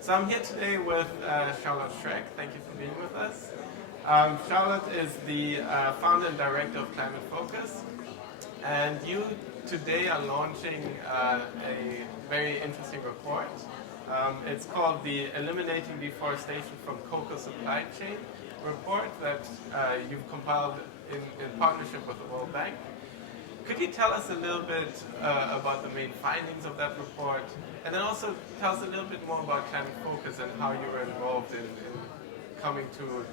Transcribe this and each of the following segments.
So I'm here today with Streck. Thank you for being with us. Charlotte is the founder and director of Climate Focus, and you today are launching a very interesting report. It's called the Eliminating Deforestation from Cocoa Supply Chain report that you've compiled in partnership with the World Bank. Could you tell us a little bit about the main findings of that report, and then also tell us a little bit more about Climate Focus and how you were involved in coming to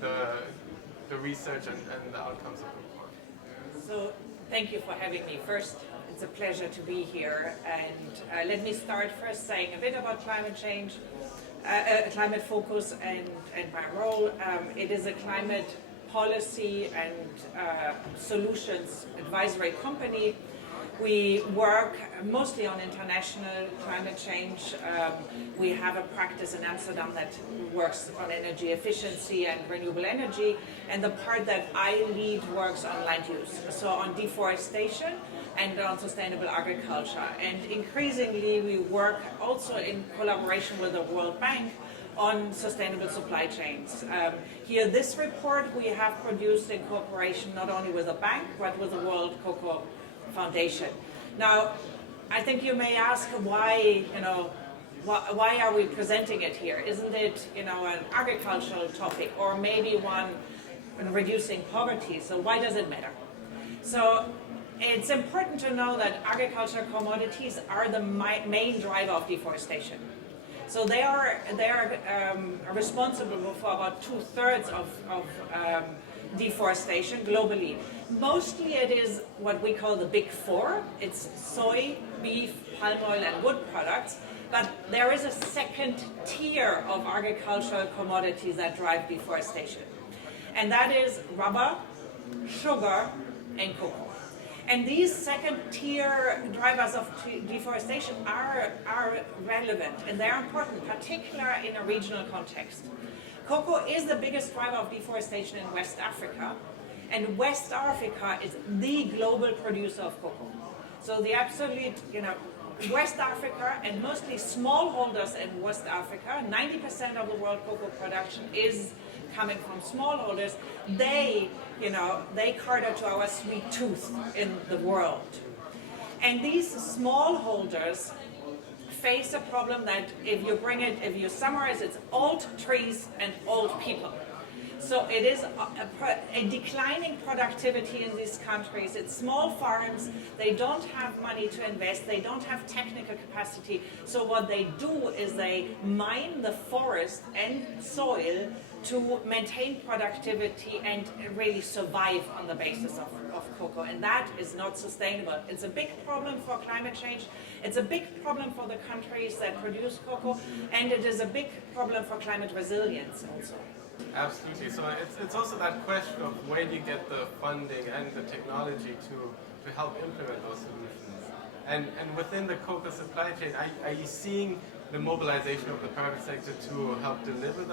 the research and the outcomes of the report? So thank you for having me. First, it's a pleasure to be here, and let me start first saying a bit about climate change, Climate Focus and my role. It is a climate policy and solutions advisory company. We work mostly on international climate change. We have a practice in Amsterdam that works on energy efficiency and renewable energy, and the part that I lead works on land use, so on deforestation and on sustainable agriculture. And increasingly we work also in collaboration with the World Bank on sustainable supply chains. Here, this report we have produced in cooperation not only with the bank but with the World Cocoa Foundation. Now, I think you may ask why are we presenting it here? Isn't it an agricultural topic, or maybe one on reducing poverty? So why does it matter? So it's important to know that agricultural commodities are the main driver of deforestation. So they are responsible for about 2/3 of deforestation globally. Mostly it is what we call the big four. It's soy, beef, palm oil and wood products. But there is a second tier of agricultural commodities that drive deforestation. And that is rubber, sugar and cocoa. And these second-tier drivers of deforestation are relevant, and they're important, particularly in a regional context. Cocoa is the biggest driver of deforestation in West Africa, and West Africa is the global producer of cocoa. So the absolute, West Africa, and mostly smallholders in West Africa, 90% of the world cocoa production is coming from smallholders. They cater to our sweet tooth in the world. And these smallholders face a problem that if you summarize, it's old trees and old people. So it is a declining productivity in these countries. It's small farms, they don't have money to invest, they don't have technical capacity. So what they do is they mine the forest and soil to maintain productivity and really survive on the basis of cocoa. And that is not sustainable. It's a big problem for climate change. It's a big problem for the countries that produce cocoa. And it is a big problem for climate resilience also. Absolutely. So it's also that question of where do you get the funding and the technology to help implement those solutions. And within the cocoa supply chain, are you seeing the mobilization of the private sector to help deliver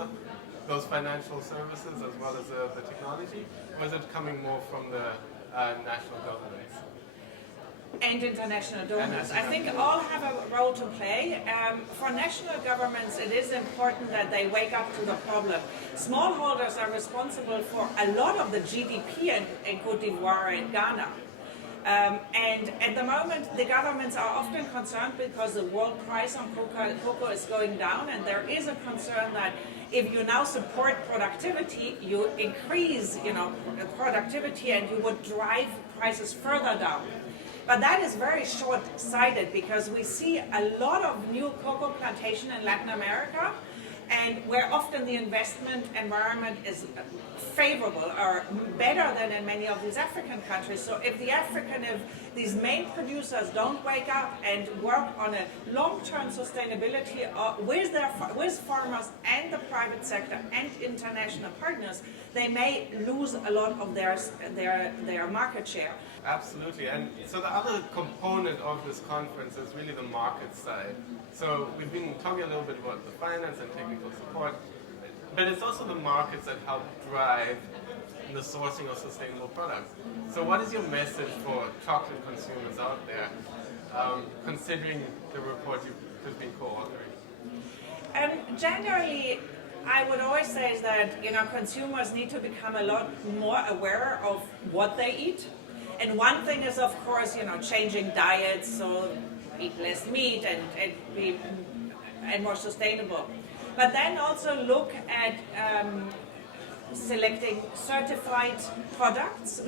those financial services as well as the technology? Or is it coming more from the national governments? And international donors. I think all have a role to play. For national governments, it is important that they wake up to the problem. Smallholders are responsible for a lot of the GDP in Cote d'Ivoire and Ghana. And at the moment, the governments are often concerned because the world price on cocoa is going down, and there is a concern that if you now support productivity, you increase productivity and you would drive prices further down. But that is very short-sighted because we see a lot of new cocoa plantation in Latin America, and where often the investment environment is favorable or better than in many of these African countries. So if these main producers don't wake up and work on a long-term sustainability with farmers and the private sector and international partners, they may lose a lot of their market share. Absolutely. And so the other component of this conference is really the market side. So we've been talking a little bit about the finance and technical support, but it's also the markets that help drive the sourcing of sustainable products. So what is your message for chocolate consumers out there, considering the report you've been co-authoring? generally, I would always say that consumers need to become a lot more aware of what they eat. And one thing is, of course, changing diets, so eat less meat and be more sustainable. But then also look at selecting certified products.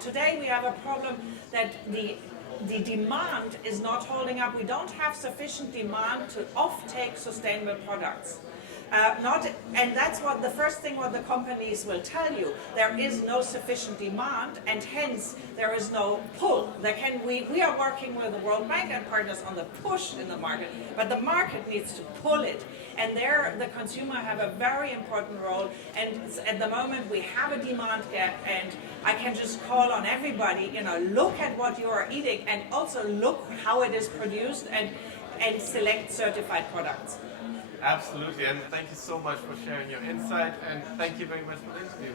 Today we have a problem that the demand is not holding up. We don't have sufficient demand to offtake sustainable products. And that's the first thing what the companies will tell you. There is no sufficient demand, and hence there is no pull. We are working with the World Bank and partners on the push in the market, but the market needs to pull it. And there the consumer have a very important role. And at the moment we have a demand gap, and I can just call on everybody, look at what you are eating and also look how it is produced and select certified products. Absolutely, and thank you so much for sharing your insight, and thank you very much for the interview.